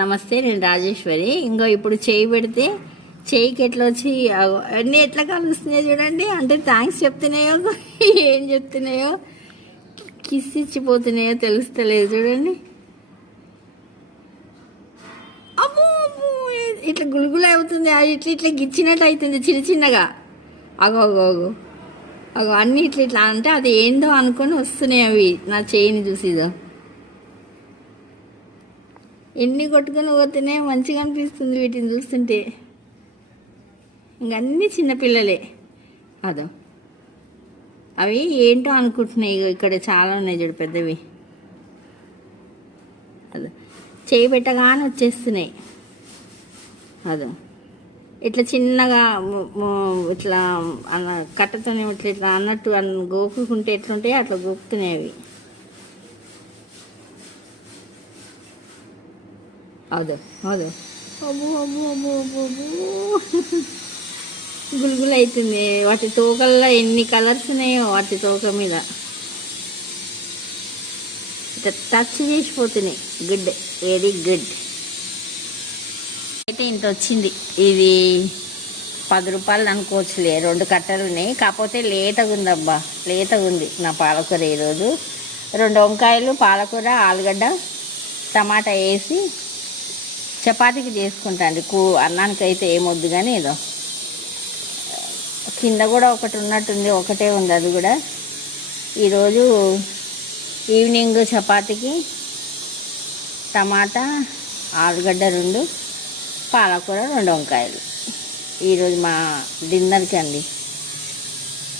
నమస్తే, నేను రాజేశ్వరి. ఇంకో ఇప్పుడు చేయి పెడితే చేయికి ఎట్లా వచ్చి అన్నీ ఎట్లా కలుస్తున్నాయో చూడండి. అంటే థ్యాంక్స్ చెప్తున్నాయో ఏం చెప్తున్నాయో కిస్ ఇచ్చిపోతున్నాయో తెలుస్తలేదు చూడండి. అమ్మో అమ్మో, ఇట్లా గులుగులు అవుతుంది, ఇట్లా ఇట్లా గిచ్చినట్టు అవుతుంది చిన్న చిన్నగా. అగో అగో అగో అగో అన్నీ ఇట్లా ఇట్లా అంటే అది ఏందో అనుకొని వస్తున్నాయి అవి నా చేయిని చూసిదో. ఎన్ని కొట్టుకొని పోతేనే మంచిగా అనిపిస్తుంది వీటిని చూస్తుంటే. ఇంకన్నీ చిన్నపిల్లలే. అదో అవి ఏంటో అనుకుంటున్నాయి. ఇక్కడ చాలా ఉన్నాయి చూడు పెద్దవి. అదో చేయి పెట్టగానే వచ్చేస్తున్నాయి. అదో ఇట్లా చిన్నగా ఇట్లా కట్టతోనే ఇట్లా ఇట్లా అన్నట్టు గోపుకుంటే ఎట్లుంటాయి అట్లా గోపుతున్నాయి అవి. అదో అదో అబ్బో అబ్బో అబ్బో అబ్బో అబ్బో గుల్గులు అవుతుంది. వాటి తోకల్లో ఎన్ని కలర్స్ ఉన్నాయో వాటి తోక మీద ఇట్లా టచ్ చేసిపోతున్నాయి. Good, very good. అయితే ఇంత వచ్చింది. ఇది 10 రూపాయలు అనుకోవచ్చులే. 2 కట్టలు ఉన్నాయి. కాకపోతే లేతగా ఉందబ్బా, లేతగా ఉంది నా పాలకూర. ఈరోజు 2 వంకాయలు, పాలకూర, ఆలుగడ్డ, టమాటా వేసి చపాతీకి చేసుకుంటాండి. అన్నానికి అయితే ఏమొద్దు కానీ ఏదో కింద కూడా ఒకటి ఉన్నట్టుంది, ఒకటే ఉంది అది కూడా. ఈరోజు ఈవినింగ్ చపాతీకి టమాటా, ఆలుగడ్డ 2, పాలకూర, 2 వంకాయలు ఈరోజు మా డిన్నర్కి అండి.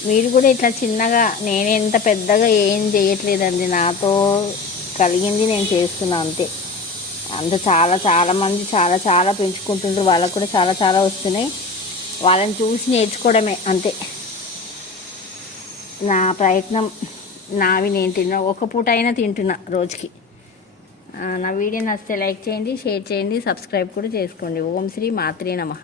మీరు కూడా ఇట్లా చిన్నగా, నేనెంత పెద్దగా ఏం చేయట్లేదండి, నాతో కలిగింది నేను చేస్తున్నాను అంతే. అంత చాలామంది చాలా పెంచుకుంటుండ్రు. వాళ్ళకు కూడా చాలా వస్తున్నాయి. వాళ్ళని చూసి నేర్చుకోవడమే అంతే నా ప్రయత్నం. నావి నేను ఒక పూట అయినా తింటున్నా రోజుకి. నా వీడియో నచ్చితే లైక్ చేయండి, షేర్ చేయండి, సబ్స్క్రైబ్ కూడా చేసుకోండి. ఓం శ్రీ మాత్రే నమః.